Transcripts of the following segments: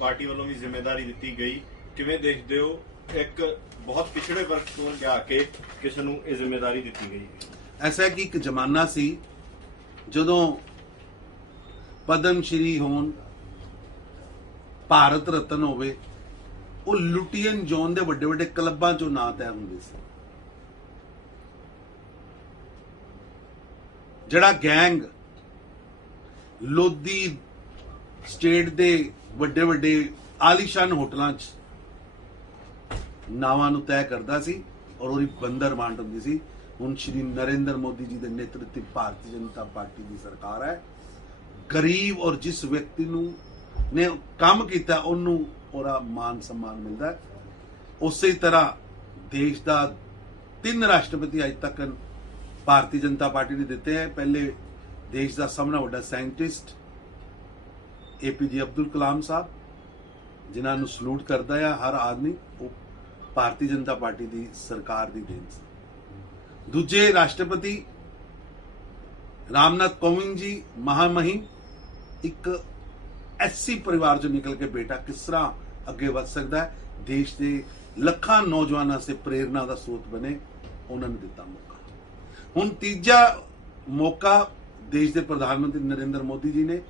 Party वालों भी जिम्मेदारी दी गई, किवें देखते हो एक बहुत पिछड़े वर्ग तो जाके किसी नूं ये जिम्मेदारी दी गई? ऐसा है कि एक जमाना सी जदों पद्म श्री होन, भारत रत्न होवे, वो लुटियन जोन दे वड्डे वड्डे क्लबां चों ना तय हुंदे सी। जड़ा गैंग लोधी स्टेट दे वड्डे वड्डे आलीशान होटलों नावां नूं तय करदा सी और उहदी बंदर मांड हुंदी सी। हुण श्री नरेंद्र मोदी जी के नेतृत्व भारतीय जनता पार्टी की सरकार है। गरीब और जिस व्यक्ति ने काम किया उन्होंने ओहदा मान सम्मान मिलता है। उस तरह देश का 3 राष्ट्रपति अज तक भारतीय जनता पार्टी ने दिते हैं। पहले देश का सब नालों वड्डा साइंटिस्ट APJ अब्दुल कलाम साहब, जिन्होंने सलूट करता है हर आदमी, वो भारतीय जनता पार्टी की सरकार की देन से। दूजे राष्ट्रपति रामनाथ कोविंद जी महामहिम, एक SC परिवार जो निकल के बेटा किस तरह अगे बढ़ सकता है, देश के लखां नौजवानों से प्रेरणा का स्रोत बने, उन्होंने दिता मौका। हुण तीजा मौका देश के प्रधानमंत्री नरेंद्र मोदी जी ने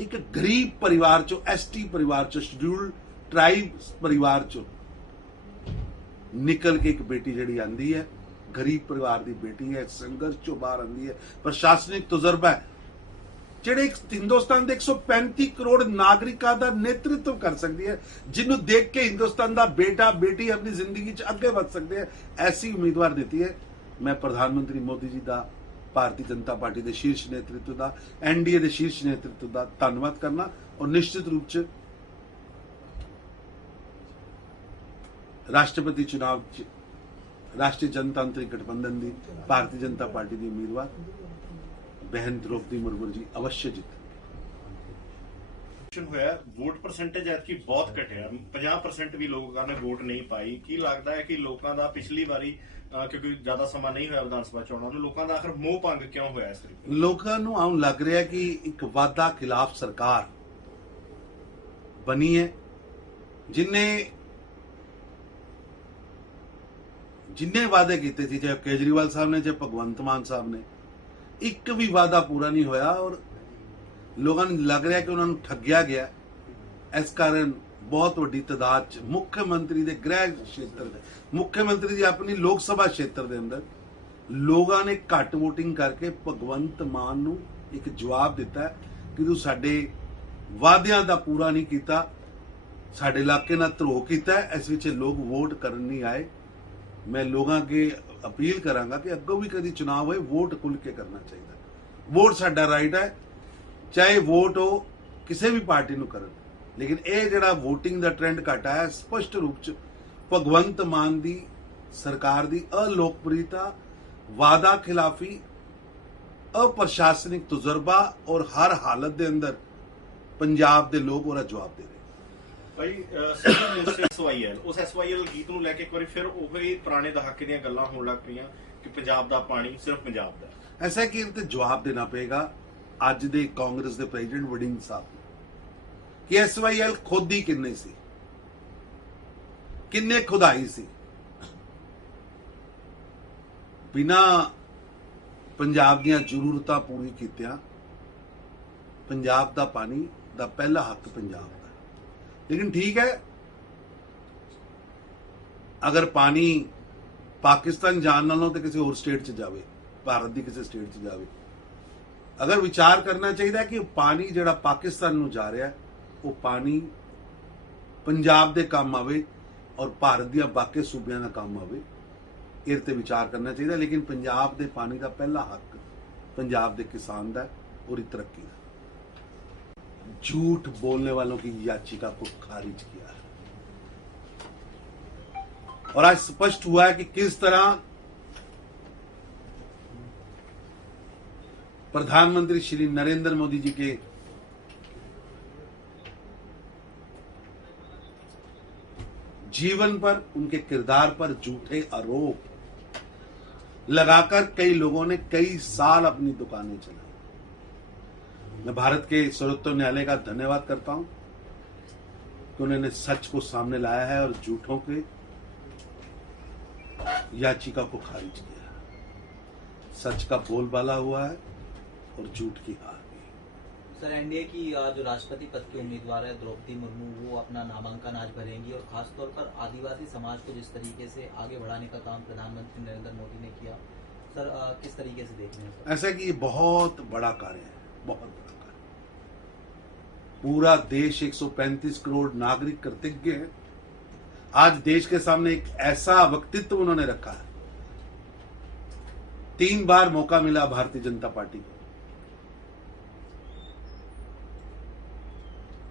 एक गरीब परिवार चो, ST परिवार चो, शेड्यूल्ड ट्राइब परिवार चो निकल के एक बेटी जड़ी आंदी है, गरीब परिवार की बेटी है, संघर्ष चो बाहर आंदी है, प्रशासनिक तजुर्बा है, जेड़े हिंदुस्तान के 135 करोड़ नागरिकों का नेतृत्व कर सकती है, जिन्हों देख के हिंदुस्तान का बेटा बेटी अपनी जिंदगी अगे बढ़ सकते हैं, ऐसी उम्मीदवार देती है। मैं प्रधानमंत्री मोदी जी का, भारतीय जनता पार्टी के शीर्ष नेतृत्व का, NDA के शीर्ष नेतृत्व का धन्यवाद करना और निश्चित रूप से राष्ट्रपति चुनाव राष्ट्रीय जनतांत्रिक गठबंधन की भारतीय जनता पार्टी की उम्मीदवार बहन द्रौपदी मुर्मू जी अवश्य जीते। होया वोट परसेंटेज ऐतकी बहुत घटिया, 50% भी लोगों ने वोट नहीं पाई। की लगता है कि लोगों का पिछली बारी क्योंकि ज्यादा समा नहीं होया विधान सभा चुनाव, लोगों का आखिर मोह भंग क्यों होया? इस तरीके लोगों को आउं लग रहा है कि एक वादा खिलाफ सरकार बनी है, जिन्ने वादे किए थे, चाहे केजरीवाल साहब ने, चाहे भगवंत मान साहब ने, एक भी वादा पूरा नहीं होया और लोगों ने लग रहा है कि उन्होंने ठग्या गया। इस कारण बहुत वड्डी तादाद मुख्यमंत्री के गृह क्षेत्र, मुख्यमंत्री की अपनी लोक सभा क्षेत्र के अंदर लोगों ने घट वोटिंग करके भगवंत मान नूं एक जवाब दिता है कि तू साडे वादियां दा पूरा नहीं किया, साडे इलाके नाल धरोह कीता है, इस विच लोग वोट करन नहीं आए। मैं लोगों के अपील करांगा कि अगों भी कभी चुनाव होए वोट खुल के करना चाहिए। वोट साडा राइट है, चाहे वोट हो किसी भी पार्टी नूं करन, लेकिन यह जिहड़ा वोटिंग का ट्रेंड घट आया स्पष्ट रूप से भगवंत मान की सरकार की अलोकप्रियता, वादा खिलाफी, अप्रशासनिक तजुर्बा और हर हालत के अंदर पंजाब के लोग उसका जवाब दे रहे। भाई SYL उस SYL गीत नूं लैके एक बार फिर वही पुराने दहाके दीयां गल्लां होण लग पईयां कि पंजाब दा पानी सिर्फ पंजाब दा। ऐसा कि इन्हें जवाब देना पेगा अज दे कांग्रेस के प्रेजिडेंट वड़िंग साहब कि SYL खुद ही किन्ने सी, किन्ने खुदाई सी, बिना पंजाब दीयां जरूरतां पूरी कीतियां पंजाब दा पानी दा पहला हक पंजाब दा। लेकिन ठीक है, अगर पानी पाकिस्तान जान नालों तो किसी और स्टेट च जावे, भारत की किसी स्टेट च जावे, अगर विचार करना चाहिए कि पानी जिहड़ा पाकिस्तान नूं जा रहा है वो पानी पंजाब दे काम आवे और भारत दियां बाकी सूबियां दा काम आवे, इस ते विचार करना चाहिए। लेकिन पंजाब दे पानी का पहला हक पंजाब दे किसान दा और तरक्की दा। झूठ बोलने वालों की याचिका को खारिज किया है और आज स्पष्ट हुआ है कि किस तरह प्रधानमंत्री श्री नरेंद्र मोदी जी के जीवन पर, उनके किरदार पर झूठे आरोप लगाकर कई लोगों ने कई साल अपनी दुकानें चलाई। मैं भारत के सर्वोच्च न्यायालय का धन्यवाद करता हूं कि उन्होंने सच को सामने लाया है और झूठों के याचिका को खारिज किया। सच का बोलबाला हुआ है और झूठ की हार हुई। सर, एनडीए की जो राष्ट्रपति पद की उम्मीदवार है द्रौपदी मुर्मू, वो अपना नामांकन आज भरेंगी और खासतौर पर आदिवासी समाज को जिस तरीके से आगे बढ़ाने का काम प्रधानमंत्री नरेंद्र मोदी ने किया, सर किस तरीके से देख रहे हैं सर? ऐसा कि ये बहुत बड़ा कार्य है, बहुत बड़ा कार्य। पूरा देश 135 करोड़ नागरिक कृतज्ञ है। आज देश के सामने एक ऐसा व्यक्तित्व उन्होंने रखा है। 3 बार मौका मिला भारतीय जनता पार्टी को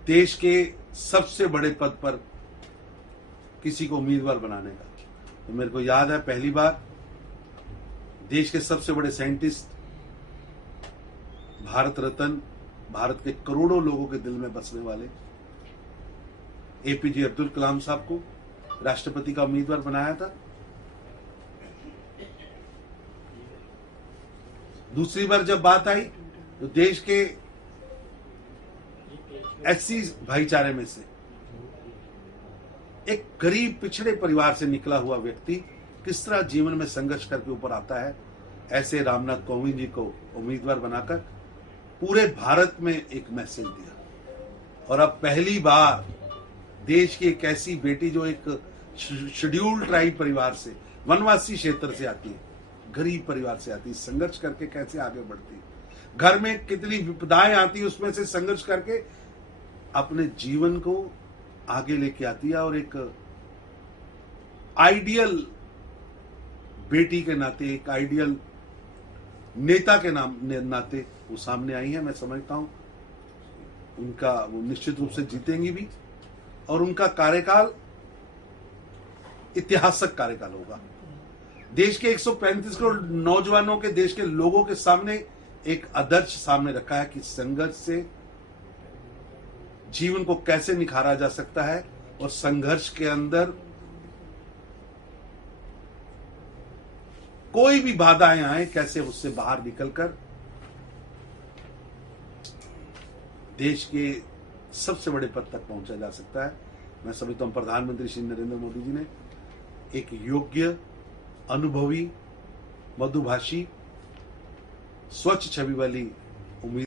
देश के सबसे बड़े पद पर किसी को उम्मीदवार बनाने का। तो मेरे को याद है पहली बार देश के सबसे बड़े साइंटिस्ट, भारत रत्न, भारत के करोड़ों लोगों के दिल में बसने वाले एपीजे अब्दुल कलाम साहब को राष्ट्रपति का उम्मीदवार बनाया था। दूसरी बार जब बात आई तो देश के एससी भाईचारे में से एक गरीब पिछड़े परिवार से निकला हुआ व्यक्ति किस तरह जीवन में संघर्ष करके ऊपर आता है, ऐसे रामनाथ कोविंद जी को उम्मीदवार बनाकर पूरे भारत में एक मैसेज दिया। और अब पहली बार देश की एक ऐसी बेटी जो एक शेड्यूल्ड ट्राइब परिवार से, वनवासी क्षेत्र से आती है, गरीब परिवार से आती है, संघर्ष करके कैसे आगे बढ़ती है, घर में कितनी विपदाएं आती है, उसमें से संघर्ष करके अपने जीवन को आगे लेके आती है और एक आइडियल बेटी के नाते, एक आइडियल नेता के नाते वो सामने आई है। मैं समझता हूं उनका वो निश्चित रूप से जीतेंगी भी और उनका कार्यकाल ऐतिहासिक कार्यकाल होगा। देश के 135 करोड़ नौजवानों के, देश के लोगों के सामने एक आदर्श सामने रखा है कि संघर्ष से जीवन को कैसे निखारा जा सकता है और संघर्ष के अंदर कोई भी बाधाएं आए कैसे उससे बाहर निकलकर देश के सबसे बड़े पद तक पहुंचा जा सकता है। मैं समझता हूं प्रधानमंत्री श्री नरेंद्र मोदी जी ने एक योग्य, अनुभवी, मधुभाषी, स्वच्छ छवि वाली